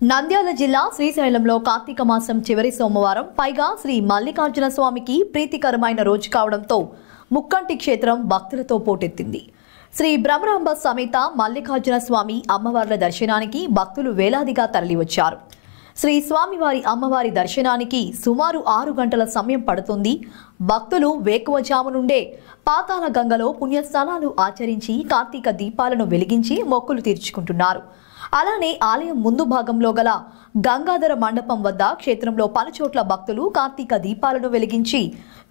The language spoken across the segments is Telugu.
నంద్యాల జిల్లా శ్రీశైలంలో కార్తీక మాసం చివరి సోమవారం పైగా శ్రీ మల్లికార్జున స్వామికి ప్రీతికరమైన రోజు కావడంతో ముక్కంటి క్షేత్రం భక్తులతో పోటెత్తింది. శ్రీ బ్రహ్మరాంబ సమేత మల్లికార్జున స్వామి అమ్మవార్ల దర్శనానికి భక్తులు వేలాదిగా తరలివచ్చారు. శ్రీ స్వామివారి అమ్మవారి దర్శనానికి సుమారు 6 గంటల సమయం పడుతుంది. భక్తులు వేకువజాము నుండే పాతాళ గంగలో పుణ్యస్నానాలు ఆచరించి కార్తీక దీపాలను వెలిగించి మొక్కులు తీర్చుకుంటున్నారు. అలానే ఆలయం ముందు భాగంలో గల గంగాధర మండపం వద్ద క్షేత్రంలో పలుచోట్ల భక్తులు కార్తీక దీపాలను వెలిగించి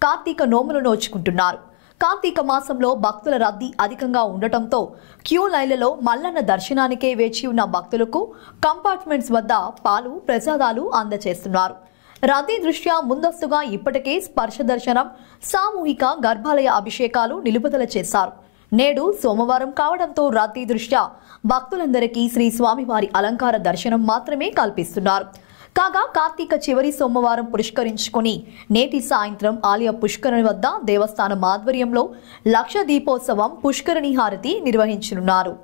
కార్తీక నోములు నోచుకుంటున్నారు. కార్తీక మాసంలో భక్తుల రద్దీ అధికంగా ఉండటంతో క్యూ లైన్లలో మల్లన్న దర్శనానికే వేచి ఉన్న భక్తులకు కంపార్ట్మెంట్స్ వద్ద పాలు ప్రసాదాలు అందజేస్తున్నారు. రద్దీ దృష్ట్యా ముందస్తుగా ఇప్పటికే స్పర్శ దర్శనం, సామూహిక గర్భాలయ అభిషేకాలు నిలుపుదల చేశారు. నేడు సోమవారం కావడంతో రద్దీ దృష్ట్యా భక్తులందరికీ శ్రీ స్వామివారి అలంకార దర్శనం మాత్రమే కల్పిస్తున్నారు. కాగా కార్తీక చివరి సోమవారం పురస్కరించుకుని నేటి సాయంత్రం ఆలయ పుష్కరిణి వద్ద దేవస్థానం ఆధ్వర్యంలో లక్ష దీపోత్సవం పుష్కరిణి హారతి నిర్వహించనున్నారు.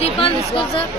దీపాలు తీసుకోండి సార్.